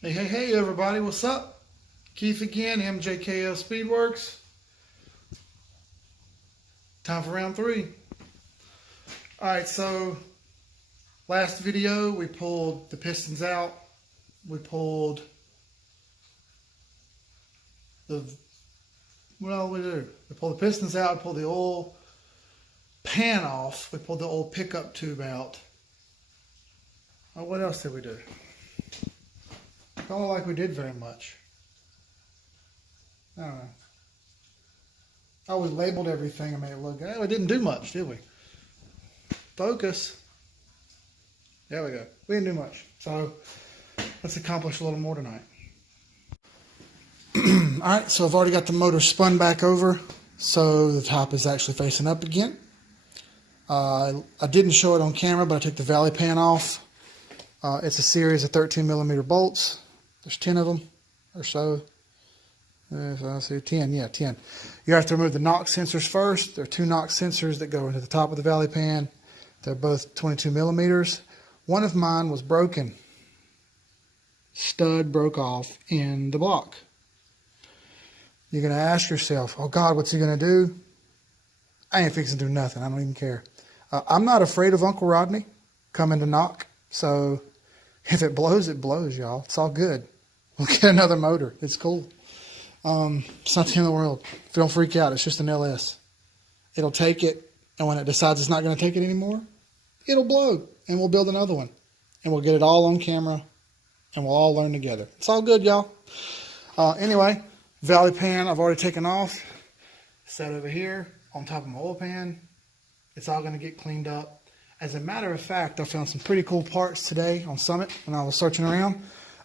Hey, everybody, what's up? Keith again, MJKL Speedworks. Time for round 3. Alright, so last video we pulled the pistons out. We pulled we pulled the pistons out, we pulled the oil pan off, we pulled the old pickup tube out. What else did we do? Don't look like we did very much. I don't know. Oh, we labeled everything and made it look good. We didn't do much, did we? Focus. There we go. We didn't do much. So let's accomplish a little more tonight. Alright, so I've already got the motor spun back over, so the top is actually facing up again. I didn't show it on camera, but I took the valley pan off. It's a series of 13mm bolts. There's 10 of them or so. I see 10, yeah, 10. You have to remove the knock sensors first. There are 2 knock sensors that go into the top of the valley pan. They're both 22mm. One of mine was broken. Stud broke off in the block. You're going to ask yourself, oh God, what's he going to do? I ain't fixing to do nothing. I don't even care. I'm not afraid of Uncle Rodney coming to knock. So if it blows, y'all. It's all good. We'll get another motor. It's cool. It's not the end of the world. Don't freak out. It's just an LS. It'll take it, and when it decides it's not going to take it anymore, it'll blow, and we'll build another one. And we'll get it all on camera, and we'll all learn together. It's all good, y'all. Anyway, valley pan I've already taken off. Set over here on top of my oil pan. It's all going to get cleaned up. As a matter of fact, I found some pretty cool parts today on Summit when I was searching around.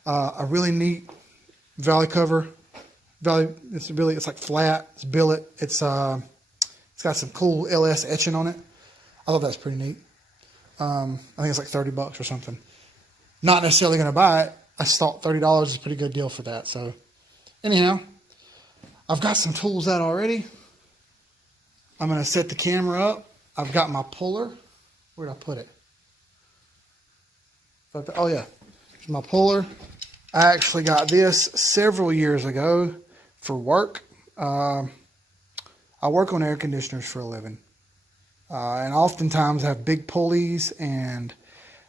A really neat valley cover. It's like flat. It's billet. It's got some cool LS etching on it. I thought that's pretty neat. I think it's like $30 or something. Not necessarily going to buy it. I just thought $30 is a pretty good deal for that. So anyhow, I've got some tools out already. I'm going to set the camera up. I've got my puller. Where'd I put it? Oh yeah, here's my puller. I actually got this several years ago for work. I work on air conditioners for a living. And oftentimes have big pulleys and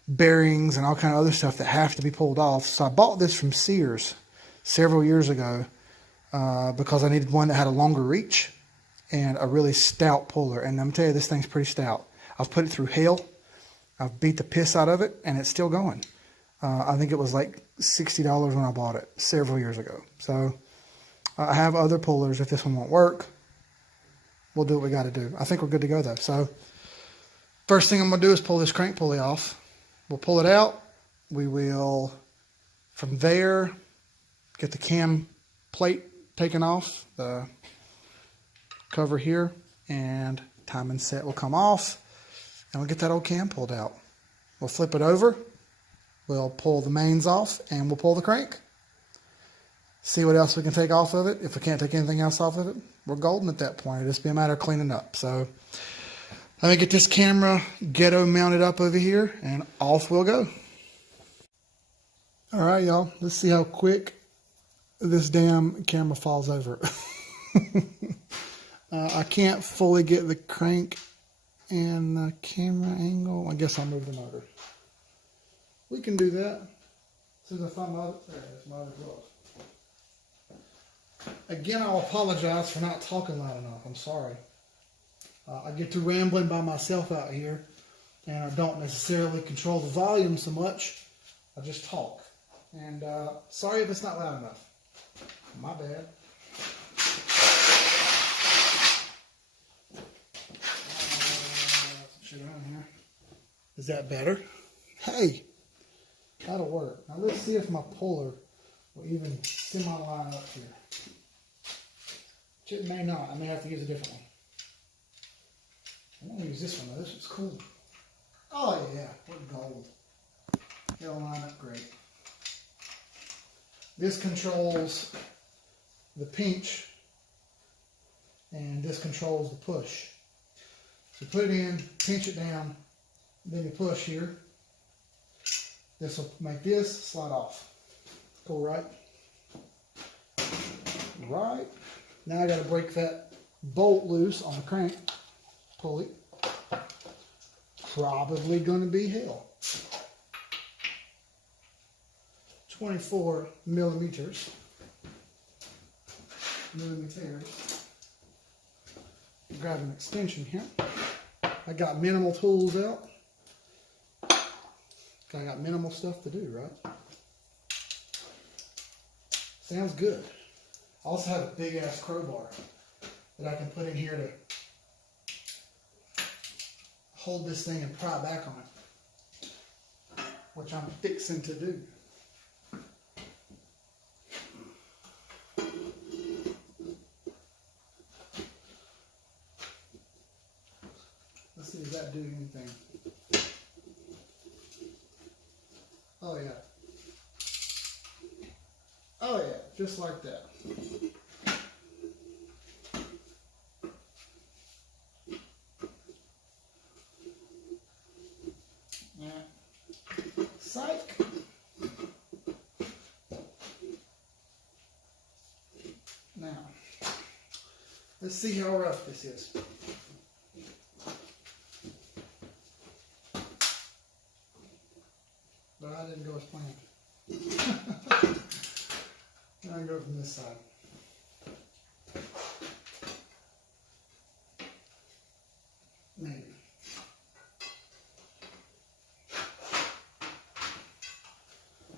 bearings and all kind of other stuff that have to be pulled off. So I bought this from Sears several years ago because I needed one that had a longer reach and a really stout puller. And I'm telling you, this thing's pretty stout. I've put it through hell. I've beat the piss out of it, and it's still going. I think it was like $60 when I bought it several years ago. So I have other pullers. If this one won't work, we'll do what we got to do. I think we're good to go, though. So first thing I'm going to do is pull this crank pulley off. We'll pull it out. We will, from there, get the cam plate taken off, the cover here, and timing set will come off. And we'll get that old cam pulled out. We'll flip it over. We'll pull the mains off and we'll pull the crank. See what else we can take off of it. If we can't take anything else off of it, we're golden at that point. It'll just be a matter of cleaning up. So let me get this camera ghetto mounted up over here and off we'll go. All right, y'all. Let's see how quick this damn camera falls over. I can't fully get the crank and the camera angle. I guess I'll move the motor. We can do that. As soon as I find my other, there it is, my other glove. Again, I'll apologize for not talking loud enough. I'm sorry. I get to rambling by myself out here, and I don't necessarily control the volume so much. I just talk. And sorry if it's not loud enough. My bad. Around here. Is that better? Hey, that'll work. Now let's see if my puller will even semi-line up here. It may not. I may have to use a different one. I'm going to use this one though. This one's cool. Oh yeah, what gold. It'll line up great. This controls the pinch and this controls the push. So put it in, pinch it down, then you push here. This will make this slide off. Pull right. Right. Now I got to break that bolt loose on the crank pulley. Probably going to be hell. 24 millimeters. Grab an extension here. I got minimal tools out. I got minimal stuff to do, right? Sounds good. I also have a big ass crowbar that I can put in here to hold this thing and pry back on it, which I'm fixing to do. Let's see, does that do anything? Oh yeah. Oh yeah, just like that. Yeah. Psych. Now, let's see how rough this is. But I didn't go as planned. Now I go from this side. Maybe.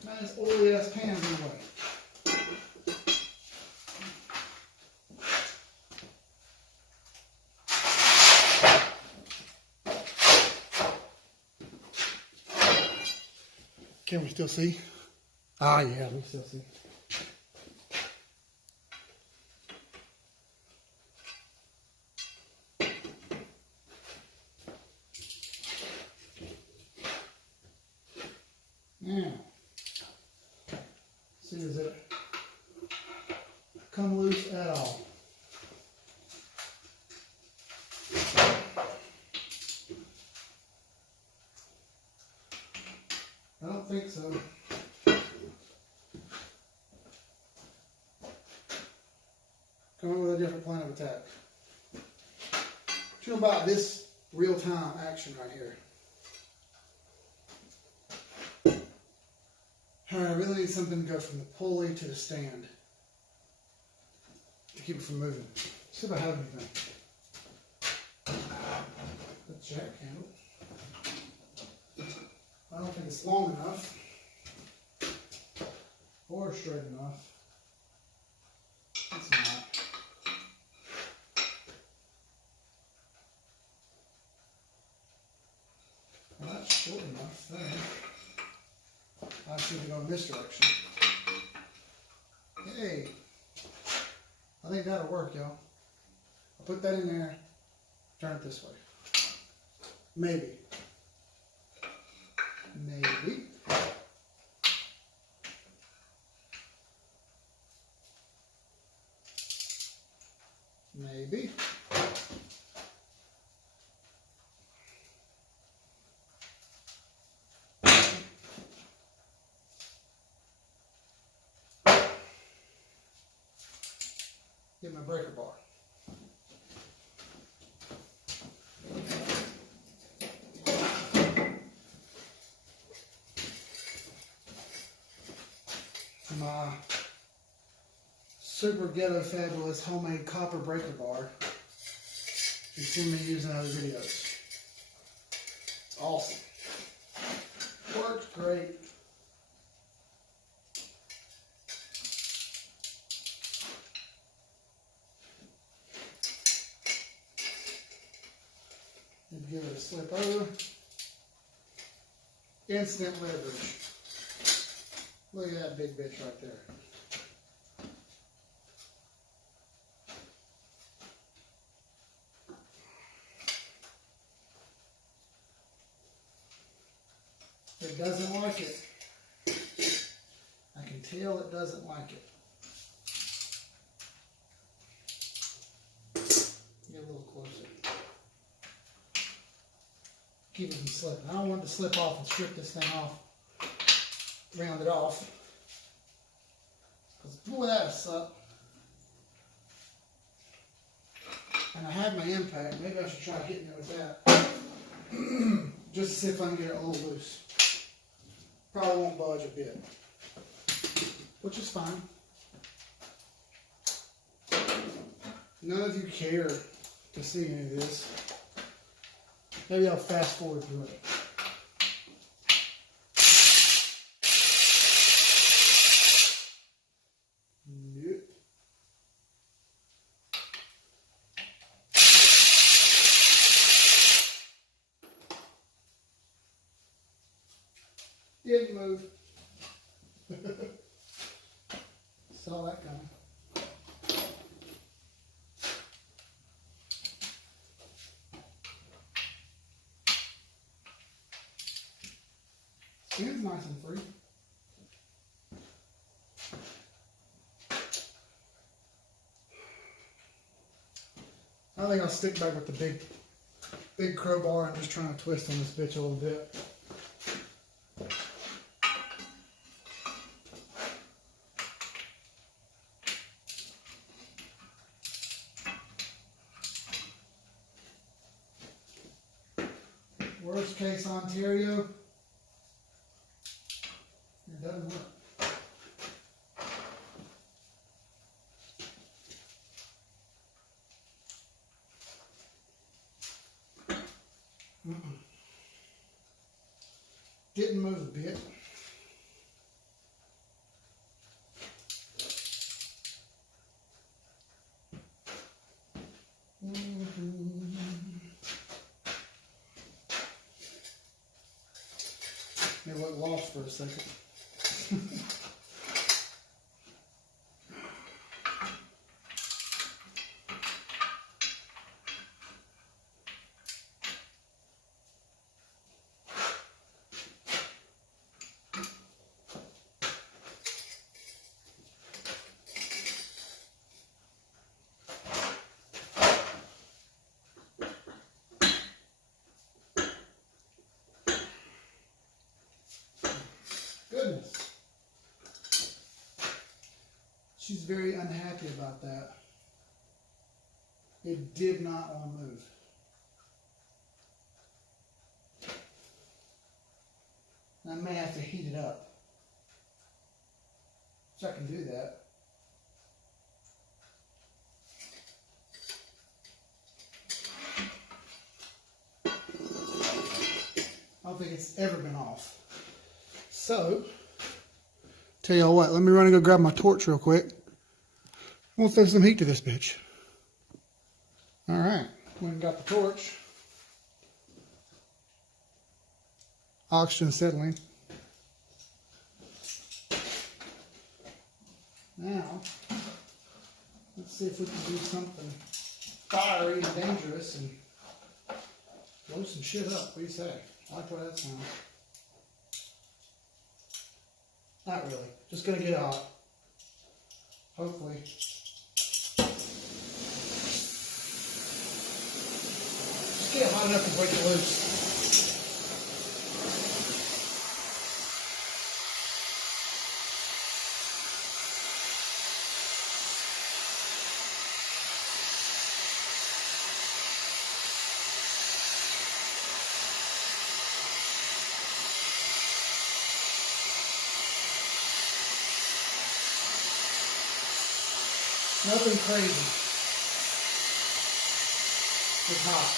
Man, this oily ass pan's in the way. Can we still see? Ah, yeah, we still see. Now, see, does it come loose at all? I don't think so. Come up with a different plan of attack. What you know about this real-time action right here? Alright, I really need something to go from the pulley to the stand to keep it from moving. See if I have anything. The jack handle. I don't think it's long enough or straight enough. It's not. Well, that's short enough there. I seem to go in this direction. Hey, I think that'll work, y'all. I'll put that in there, turn it this way. Maybe. Maybe. Maybe. Get my breaker bar. My super ghetto fabulous homemade copper breaker bar you've seen me use in other videos. It's awesome. Works great. And give it a slip over. Instant leverage. Look at that big bitch right there. It doesn't like it. I can tell it doesn't like it. Get a little closer. Keep it from slipping. I don't want it to slip off and strip this thing off. Round it off. Because boy, that sucked. And I have my impact. Maybe I should try hitting it with that. Just to see if I can get it a little loose. Probably won't budge a bit. Which is fine. None of you care to see any of this. Maybe I'll fast forward through it. Nope. Didn't move. Saw that coming. Skin's nice and free. I think I'll stick back with the big crowbar and just trying to twist on this bitch a little bit. Worst case Ontario, it doesn't work. Didn't move a bit. It looked lost for a second. Goodness. She's very unhappy about that. It did not want to move. I may have to heat it up. So I can do that. I don't think it's ever been off. So, tell y'all what, let me run and go grab my torch real quick. We'll throw some heat to this bitch. Alright, went and got the torch. Oxygen settling. Now, let's see if we can do something fiery and dangerous and blow some shit up. What do you say? I like what that sounds. Not really. Just gonna get it hot. Hopefully. Just get it hot enough to break it loose. Nothing crazy. It's hot.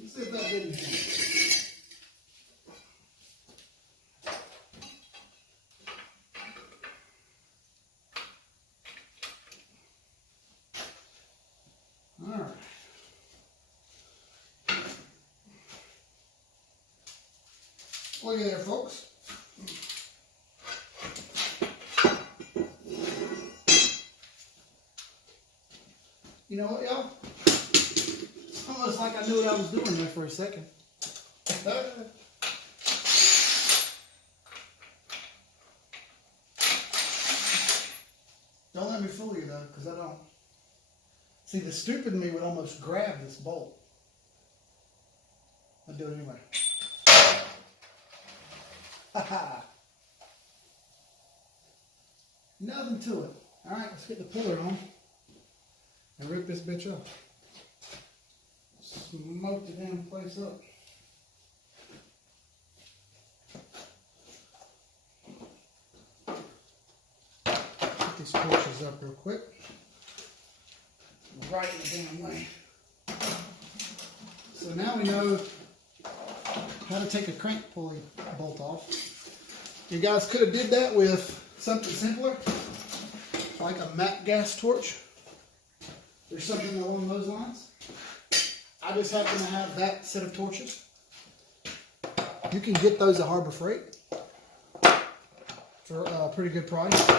Let's see if that did anything. All right. Look at there, folks. You know what, y'all? It's almost like I knew what I was doing there for a second. Don't let me fool you, though, because I don't. See, the stupid me would almost grab this bolt. I'll do it anyway. Ha-ha. Nothing to it. All right, let's get the puller on and rip this bitch up. Smoke the damn place up. Get these torches up real quick. Right in the damn way. So now we know how to take a crank pulley bolt off. You guys could have did that with something simpler, like a matte gas torch or something along those lines. I just happen to have that set of torches. You can get those at Harbor Freight for a pretty good price.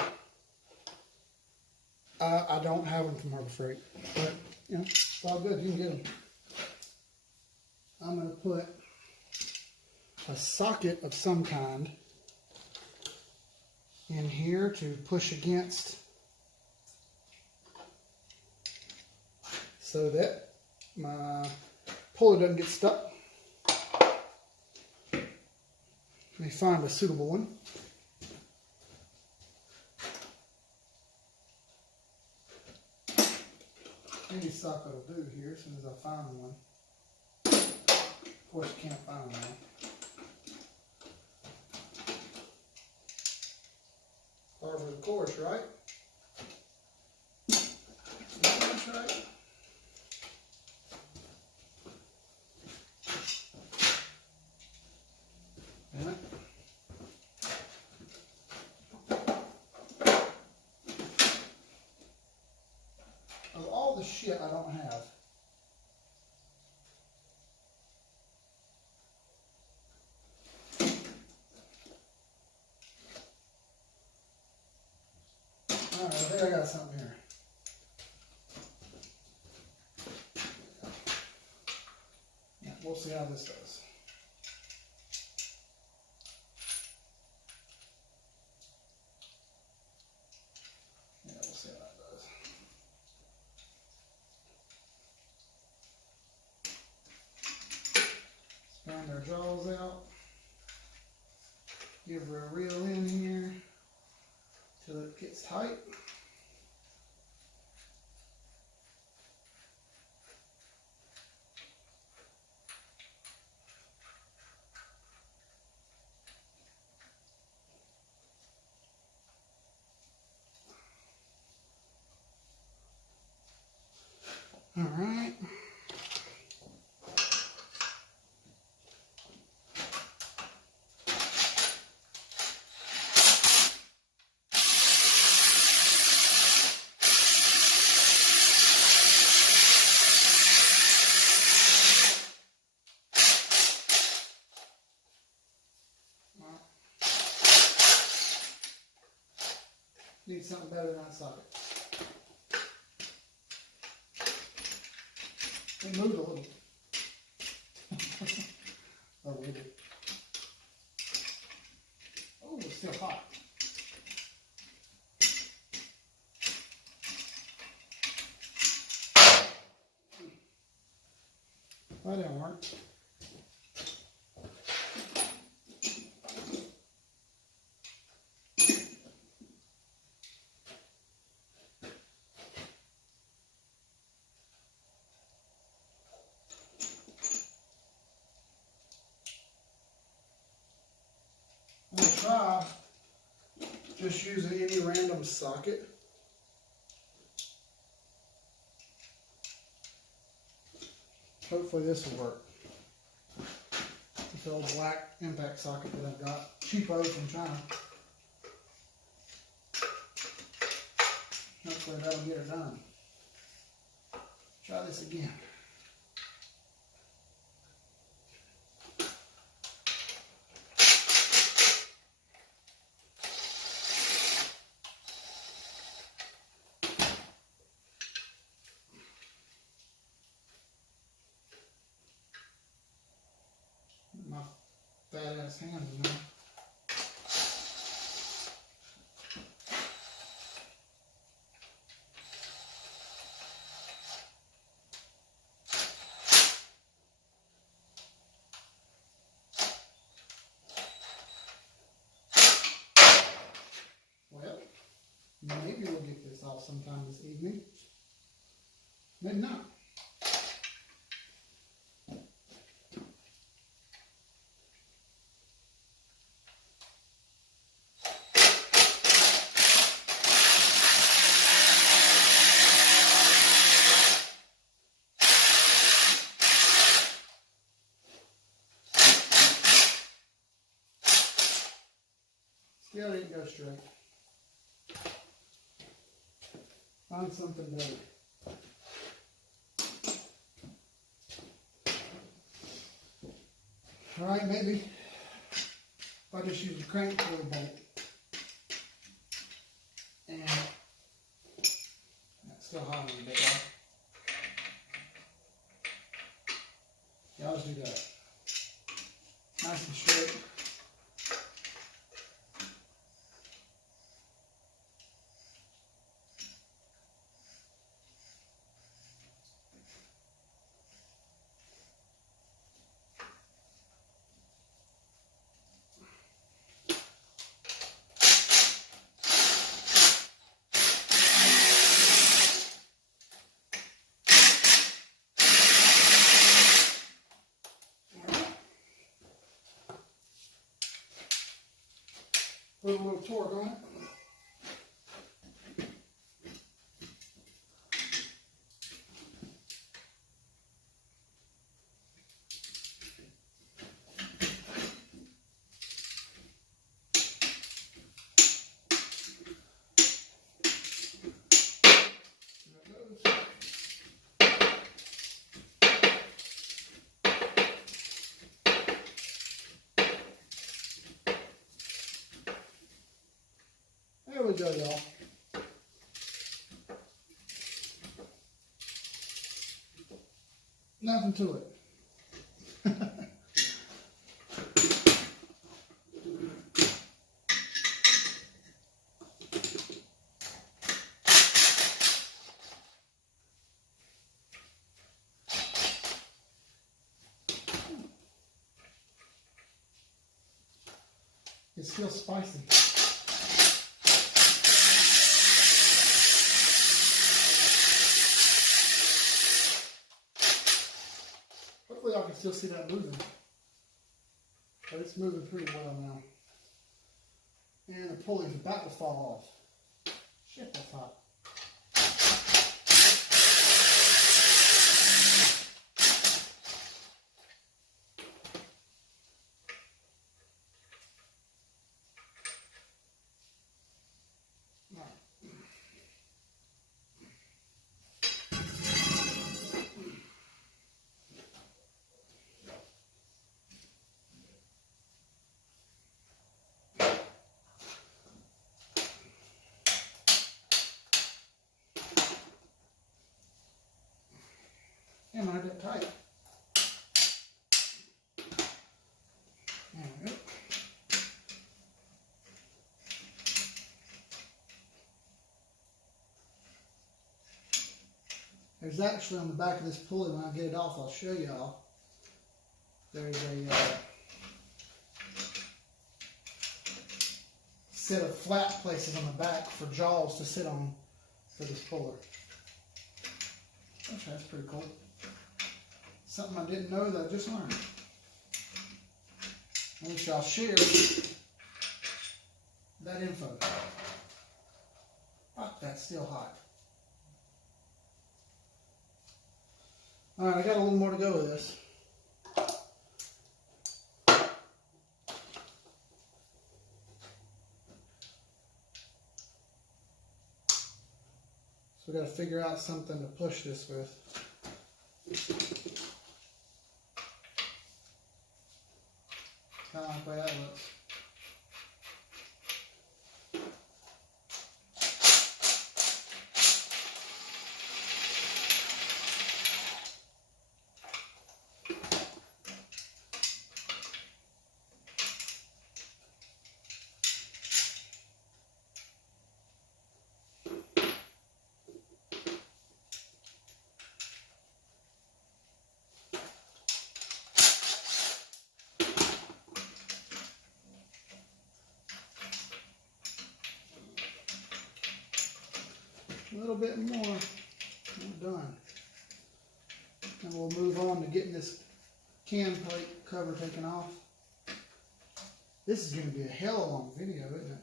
I don't have them from Harbor Freight, but you know, it's all good. You can get them. I'm going to put a socket of some kind in here to push against so that my puller doesn't get stuck. Let me find a suitable one. Any socket will do here as soon as I find one. Of course, you can't find one. Part of the course, right? That's right. Yeah. Of all the shit I don't have, alright, I think I got something here. Yeah, we'll see how this does. Yeah, we'll see how that does. Span our jaws out. Give her a reel in here till it gets tight. All right. Need something better than that socket. It moved a little. Oh, we did. Oh, it's still hot. That didn't work. I'm going to try just using any random socket. Hopefully this will work. This old black impact socket that I've got, cheapo from China. Hopefully that'll get it done. Try this again. fat ass hands, you know. Well, maybe we'll get this off sometime this evening. Maybe not. Still didn't go straight. Find something better. Alright, maybe if I just use a crank pulley bolt. And that's still hot a little bit, right? Yeah, I'll just do that. Nice and straight. Put a little torque on it. There we go, y'all. Nothing to it. It's still spicy. Hopefully I can still see that moving. But it's moving pretty well now. And the pulley's about to fall off. Shit, that's hot. Damn, I got tight. There we go. There's actually on the back of this pulley, when I get it off, I'll show y'all. There's a set of flat places on the back for jaws to sit on for this puller. Gosh, that's pretty cool. Something I didn't know that I just learned. I wish y'all share that info. Fuck, that's still hot. Alright, I got a little more to go with this. So we got to figure out something to push this with. Kind of like the way that looks. little bit more. We're done. And we'll move on to getting this cam plate cover taken off. This is going to be a hell of a long video, isn't it?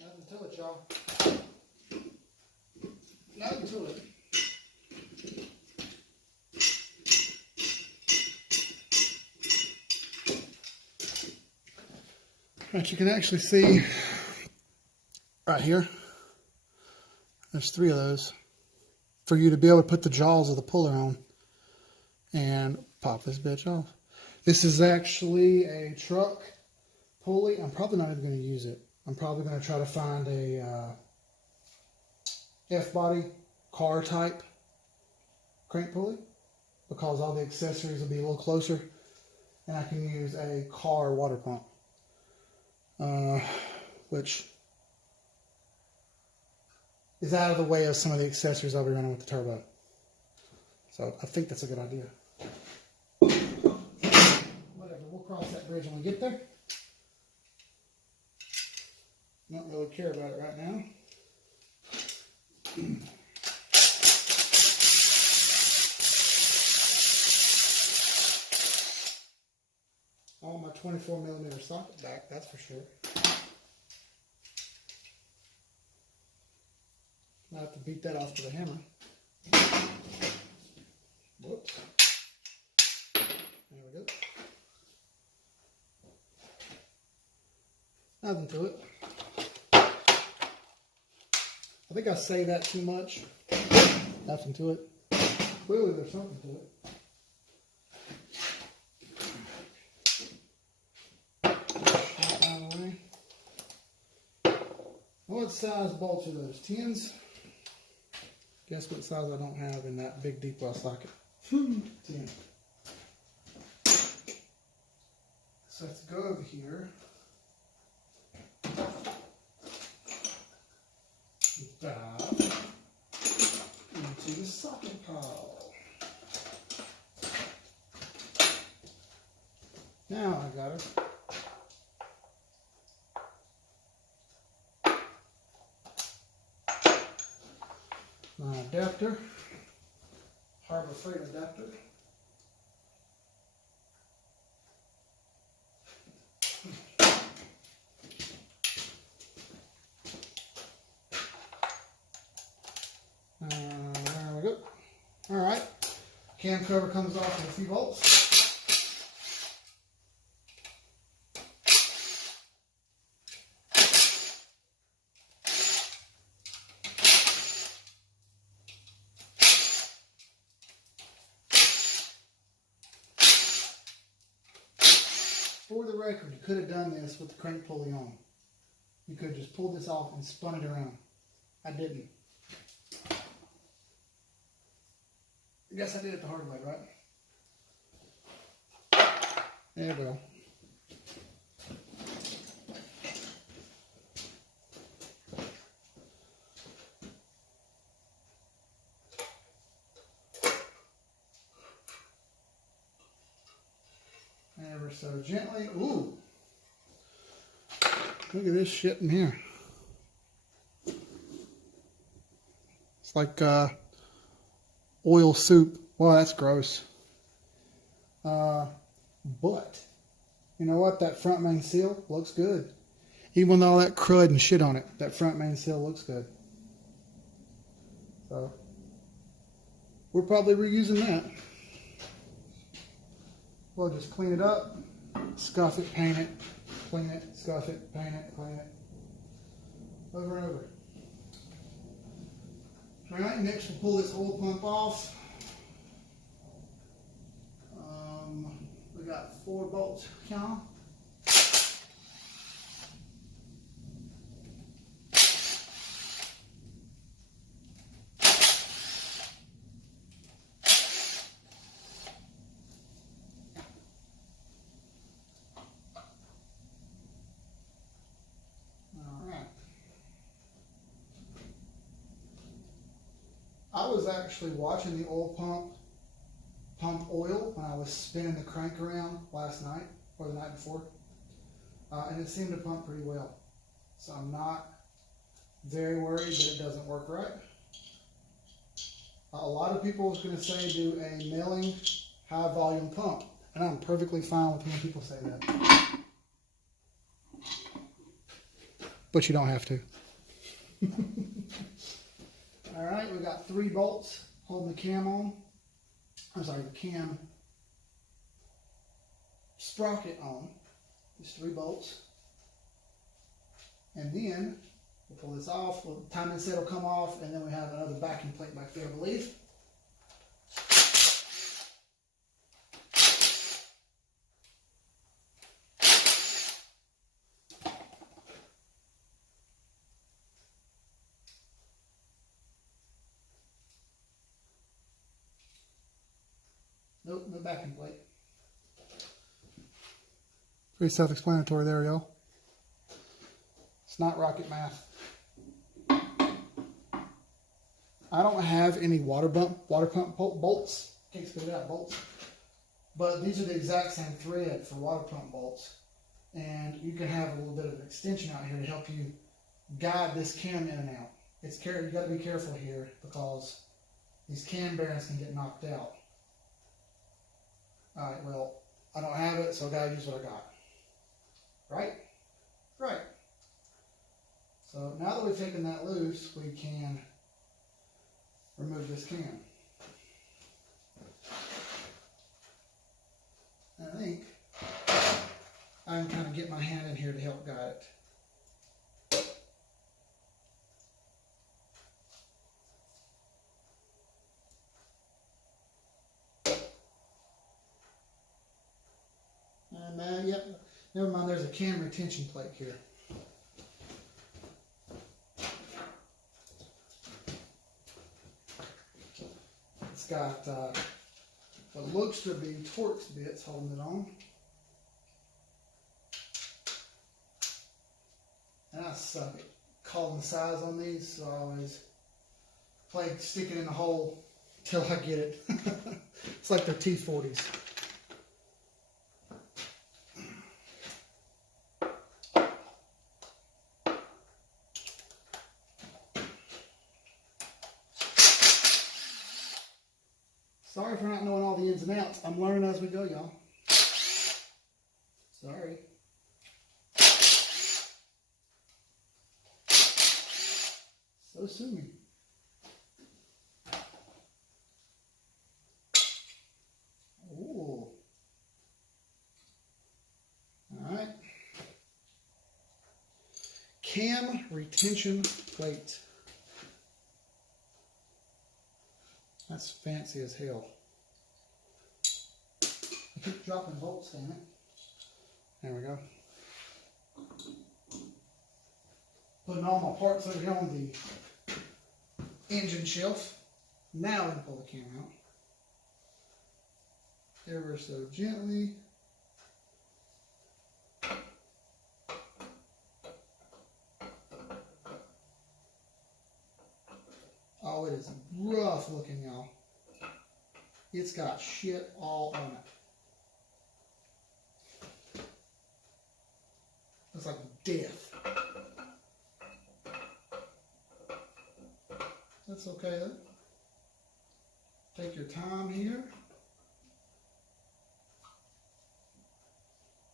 Nothing to it, y'all. Nothing to it. Right, you can actually see right here, there's 3 of those for you to be able to put the jaws of the puller on and pop this bitch off. This is actually a truck pulley. I'm probably not even going to use it. I'm probably going to try to find a F-body car type crank pulley because all the accessories will be a little closer and I can use a car water pump. Which is out of the way of some of the accessories I'll be running with the turbo. So I think that's a good idea. Whatever, we'll cross that bridge when we get there. Don't really care about it right now. All my 24mm socket back, that's for sure. I have to beat that off with a hammer. Whoops. There we go. Nothing to it. I think I say that too much. Nothing to it. Clearly there's something to it. What size bolts are those? 10s? Guess what size I don't have in that big deep well socket? 10. So let's go over here. Dive into the socket pile. Now I got it. My adapter, Harbor Freight adapter. There we go. All right, cam cover comes off in a few bolts. For the record, you could have done this with the crank pulley on. You could have just pulled this off and spun it around. I didn't. I guess I did it the hard way, right? There we go. Ever so gently. Ooh. Look at this shit in here. It's like oil soup. Well, that's gross. But you know what? That front main seal looks good. Even with all that crud and shit on it, that front main seal looks good. So we're probably reusing that. We'll just clean it up, scuff it, paint it, clean it, scuff it, paint it, clean it. Over and over. Alright, next we'll pull this oil pump off. We got 4 bolts here. I was actually watching the oil pump oil when I was spinning the crank around last night or the night before, and it seemed to pump pretty well. So I'm not very worried that it doesn't work right. A lot of people are going to say do a milling high volume pump, and I'm perfectly fine with when people say that. But you don't have to. All right, we got 3 bolts holding the cam on. I'm sorry, the cam sprocket on. These 3 bolts. And then we'll pull this off. The timing set will come off, and then we have another backing plate back there, I believe. Nope, no backing plate. Pretty self-explanatory there, y'all. It's not rocket math. I don't have any water pump bolts. Can't spit it out, bolts. But these are the exact same thread for water pump bolts. And you can have a little bit of an extension out here to help you guide this cam in and out. You got to be careful here because these cam bearings can get knocked out. All right, well, I don't have it, so I got to use what I got. Right? Right. So now that we've taken that loose, we can remove this cam. And I think I can kind of get my hand in here to help guide it. And yep, never mind, there's a cam retention plate here. It's got what looks to be Torx bits holding it on. And I suck at calling the size on these, so I always stick it in the hole till I get it. It's like they're T40s. Sorry for not knowing all the ins and outs. I'm learning as we go, y'all. Sorry. So sue me. Ooh. All right. Cam retention plate. That's fancy as hell. I keep dropping bolts, damn it. There we go. Putting all my parts over here on the engine shelf. Now I can pull the cam out. Ever so gently. Oh, it is rough looking, y'all. It's got shit all on it. It's like death. That's okay though. Take your time here.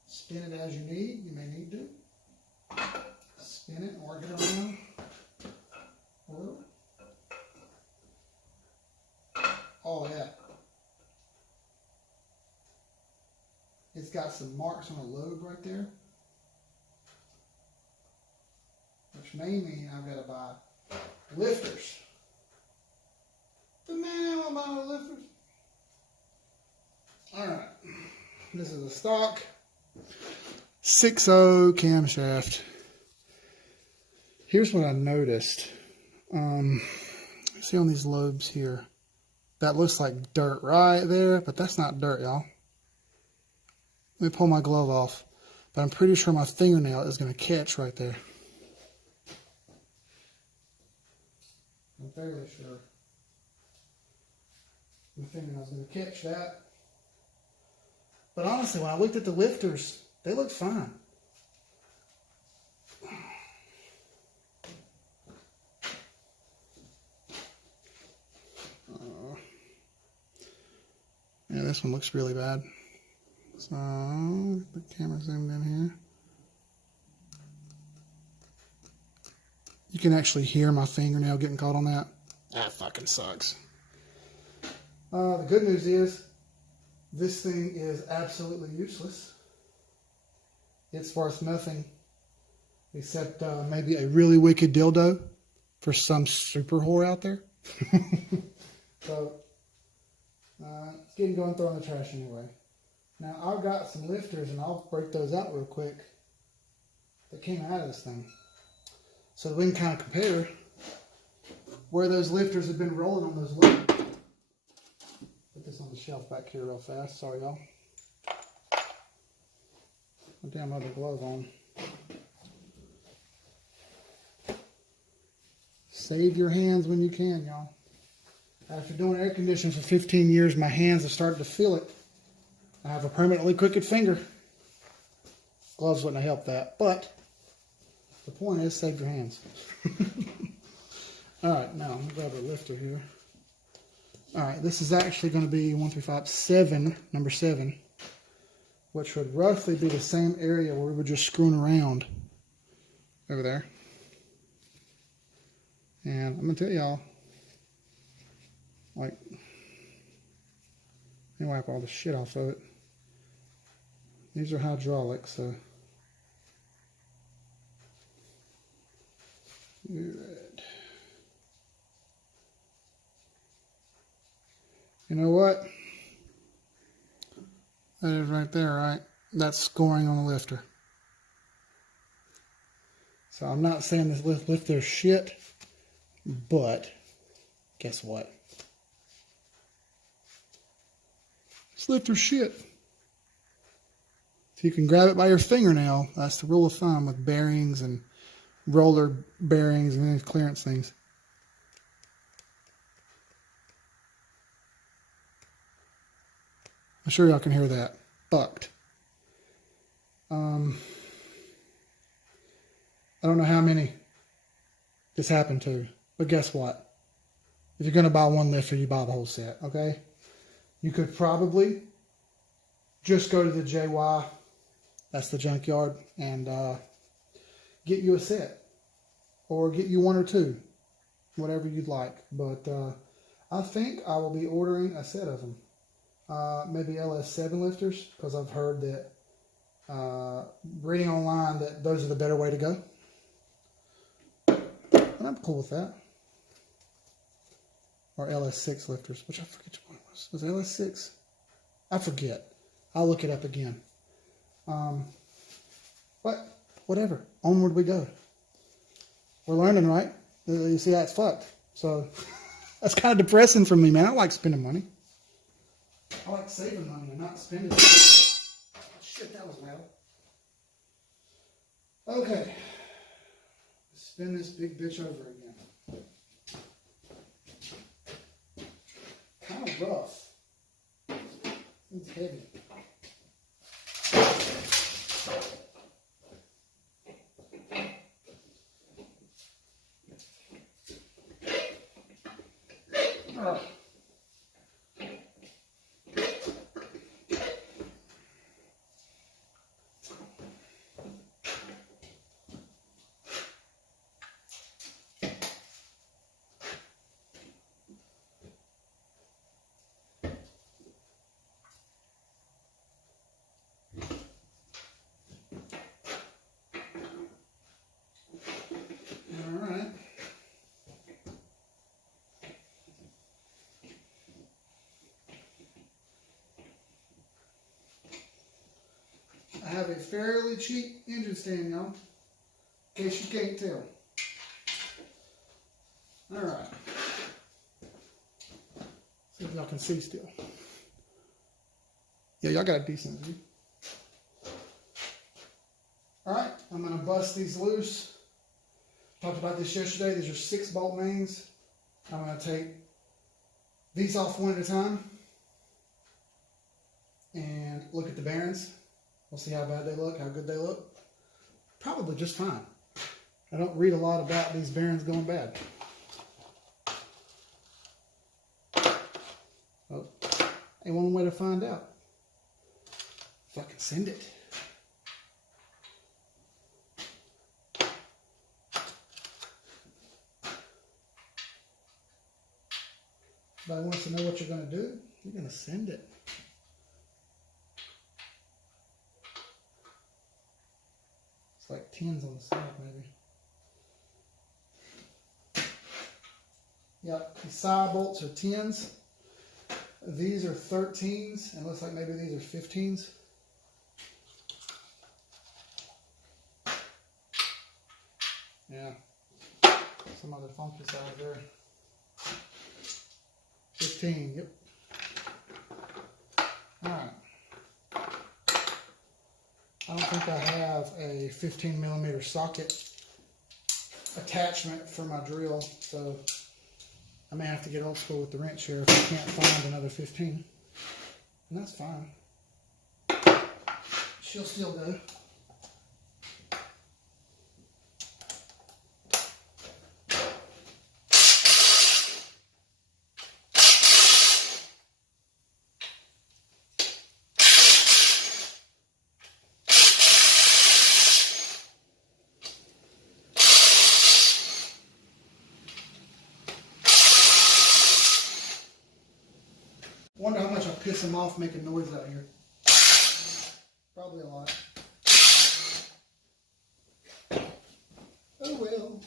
Spin it as you need. You may need to. Spin it and work it around. Or oh yeah. It's got some marks on a lobe right there. Which may mean I've got to buy lifters. But man, I don't want to buy no lifters. Alright. This is a stock 6.0 camshaft. Here's what I noticed. See on these lobes here. That looks like dirt right there, but that's not dirt, y'all. Let me pull my glove off. But I'm pretty sure my fingernail is going to catch right there. I'm fairly sure. My fingernail's going to catch that. But honestly, when I looked at the lifters, they looked fine. Yeah, this one looks really bad. So, the camera zoomed in here. You can actually hear my fingernail getting caught on that. That fucking sucks. The good news is, this thing is absolutely useless. It's worth nothing except maybe a really wicked dildo for some super whore out there. So, it's getting going, throw in the trash anyway. Now, I've got some lifters, and I'll break those out real quick that came out of this thing. So we can kind of compare where those lifters have been rolling on those lifters. Put this on the shelf back here real fast. Sorry, y'all. My damn other glove on. Save your hands when you can, y'all. After doing air conditioning for 15 years, my hands have started to feel it. I have a permanently crooked finger. Gloves wouldn't have helped that, but the point is, save your hands. Alright, now I'm going to grab a lifter here. Alright, this is actually going to be 1 through 5, 7, number 7, which would roughly be the same area where we were just screwing around over there. And I'm going to tell y'all, like, let me wipe all the shit off of it. These are hydraulic, so good. You know what? That is right there, right? That's scoring on the lifter. So I'm not saying this lifter's shit, but guess what? This lifter's shit. So you can grab it by your fingernail. That's the rule of thumb with bearings and roller bearings and these clearance things. I'm sure y'all can hear that. Fucked. I don't know how many this happened to, but guess what? If you're going to buy one lifter, you buy the whole set, okay? You could probably just go to the JY, that's the junkyard, and get you a set. Or get you one or two, whatever you'd like. But I think I will be ordering a set of them. Maybe LS7 lifters, because I've heard that, reading online, that those are the better way to go. And I'm cool with that. Or LS6 lifters, which I forget which one it was. Was it LS6? I forget. I'll look it up again. But whatever. Onward we go. We're learning, right? You see how it's fucked. So that's kind of depressing for me, man. I like spending money. I like saving money and not spending it. Shit, that was loud. Okay. Spin this big bitch over again. Kind of rough. It's heavy. Oh. I have a fairly cheap engine stand, y'all, in case you can't tell. Alright. See if y'all can see still. Yeah, y'all got a decent view. Alright, I'm going to bust these loose. Talked about this yesterday. These are 6-bolt mains. I'm going to take these off one at a time and look at the bearings. We'll see how bad they look, how good they look. Probably just fine. I don't read a lot about these bearings going bad. Oh, ain't one way to find out. If I can send it. Anybody wants to know what you're going to do? You're going to send it. It's like 10s on the side, maybe. Yep, the side bolts are 10s. These are 13s, and it looks like maybe these are 15s. Yeah, some other funky size there. 15, yep. Alright. I don't think I have a 15mm socket attachment for my drill, so I may have to get old school with the wrench here if I can't find another 15. And that's fine. She'll still go. Wonder how much I piss him off making noise out here. Probably a lot. Oh well.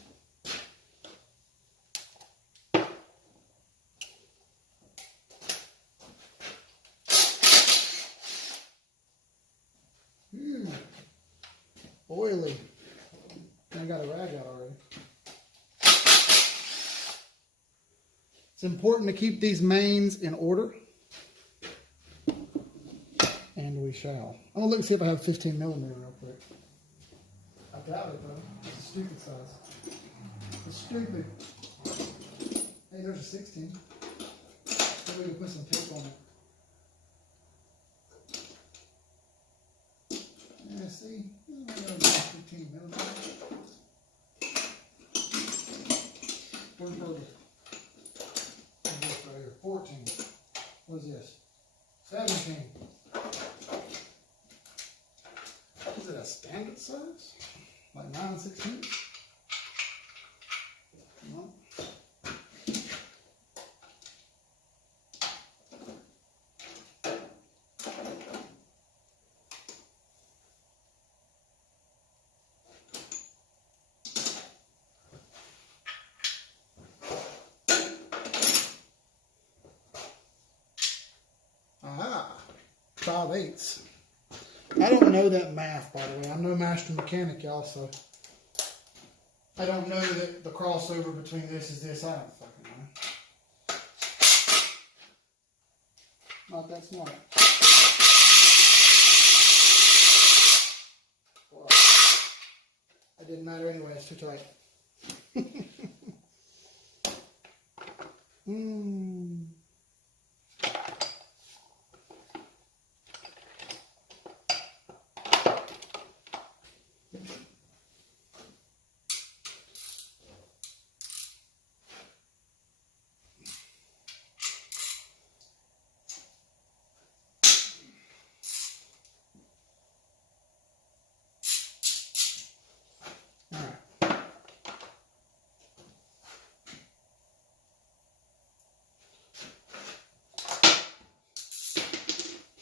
Oily. I got a rag out already. It's important to keep these mains in order. And we shall. I'm going to look and see if I have 15mm real quick. I doubt it though. It's a stupid size. It's stupid. Hey, there's a 16. Maybe we can put some tape on it. Yeah, see? I got 15mm. Where's further? What's this right here? 14. What is this? 17. Is it a standard size? Like 9/16? No. Aha! 5/8. I don't know that math, by the way. I'm no master mechanic, y'all, so I don't know that the crossover between this is this. I don't fucking know. Not that smart. Well, it didn't matter anyway. It's too tight.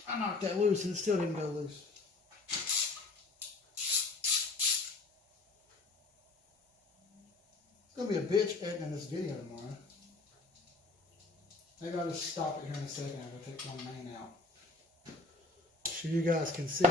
I knocked that loose and it still didn't go loose. It's going to be a bitch editing this video tomorrow. Maybe I'll just stop it here in a second and go take one main out. So you guys can see.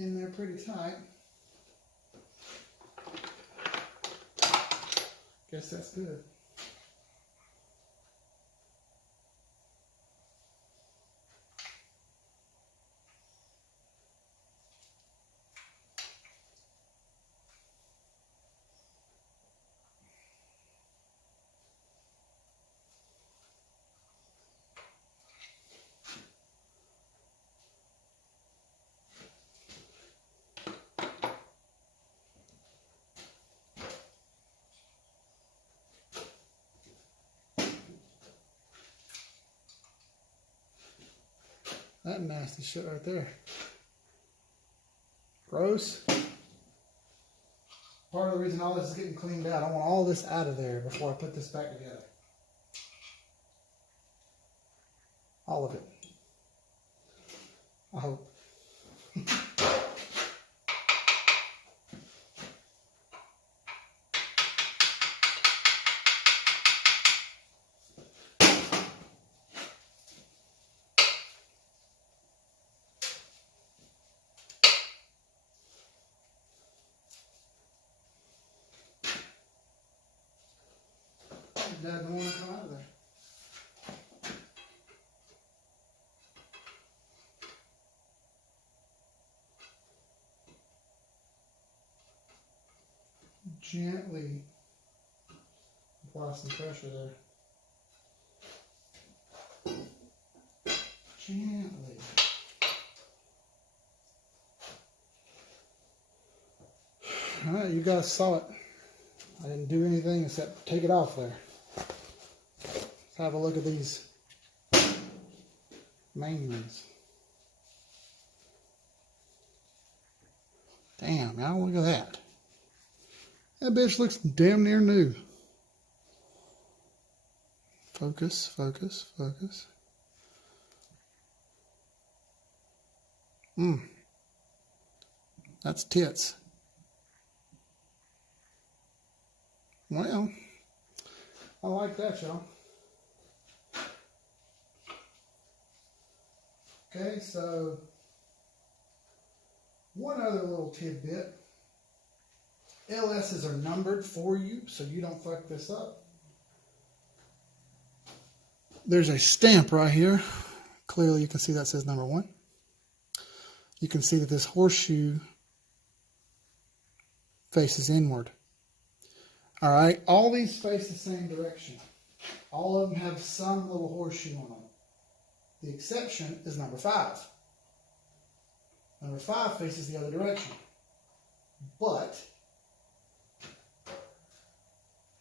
In there pretty tight. Guess that's good. That nasty shit right there. Gross. Part of the reason all this is getting cleaned out, I want all this out of there before I put this back together. All of it. I hope. Dad don't want to come out of there. Gently apply some pressure there. Gently. Alright, you guys saw it. I didn't do anything except take it off there. Let's have a look at these main ones. Damn, now look at that. That bitch looks damn near new. Focus, focus, focus. That's tits. Well, I like that, y'all. Okay, so one other little tidbit. LSs are numbered for you, so you don't fuck this up. There's a stamp right here. Clearly you can see that says number 1. You can see that this horseshoe faces inward. All right, all these face the same direction. All of them have some little horseshoe on them. The exception is number 5. Number 5 faces the other direction. But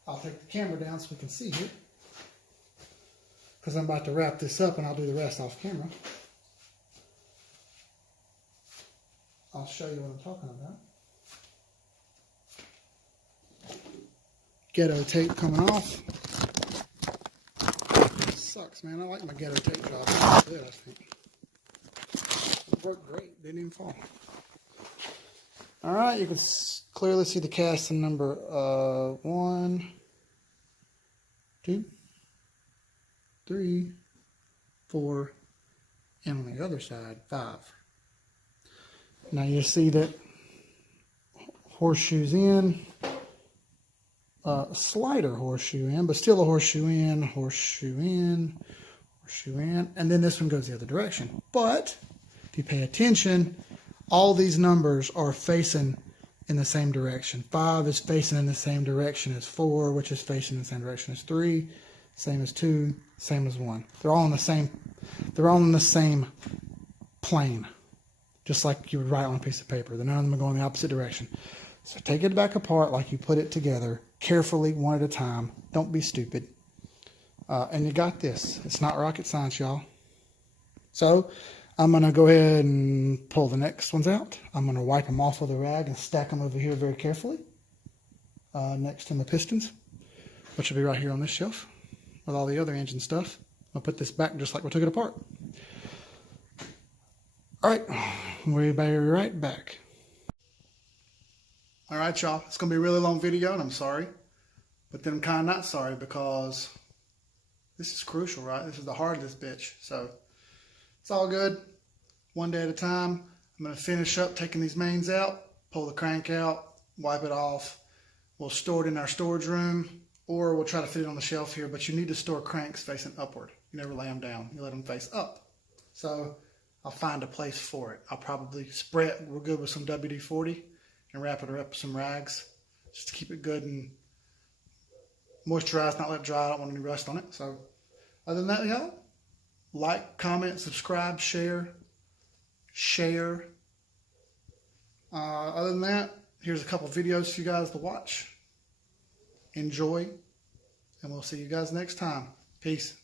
I'll take the camera down so we can see here, because I'm about to wrap this up and I'll do the rest off camera. I'll show you what I'm talking about. Ghetto tape coming off. Sucks, man. I like my ghetto tape job. It's good, I think. It worked great. Didn't even fall. All right, you can clearly see the cast in number 1, 2, 3, 4, and on the other side, 5. Now you see that horseshoes in, slighter horseshoe in, but still a horseshoe in, horseshoe in, horseshoe in, and then this one goes the other direction. But if you pay attention, all these numbers are facing in the same direction. 5 is facing in the same direction as 4, which is facing in the same direction as 3, same as 2, same as 1. They're all in the same plane, just like you would write on a piece of paper. None of them are going the opposite direction. So take it back apart like you put it together, carefully, one at a time. Don't be stupid. And you got this. It's not rocket science, y'all. So I'm going to go ahead and pull the next ones out. I'm going to wipe them off with a rag and stack them over here very carefully next to the pistons, which will be right here on this shelf with all the other engine stuff. I'll put this back just like we took it apart. All right, we'll be right back. All right, y'all. It's going to be a really long video, and I'm sorry. But then I'm kind of not sorry, because this is crucial, right? This is the heart of this bitch. So it's all good. One day at a time. I'm going to finish up taking these mains out, pull the crank out, wipe it off. We'll store it in our storage room, or we'll try to fit it on the shelf here, but you need to store cranks facing upward. You never lay them down. You let them face up. So I'll find a place for it. I'll probably spray it real good with some WD-40 and wrap it up with some rags just to keep it good and moisturized, not let it dry. I don't want any rust on it. So other than that, y'all, like, comment, subscribe, share. Other than that, here's a couple videos for you guys to watch. Enjoy, and we'll see you guys next time. Peace.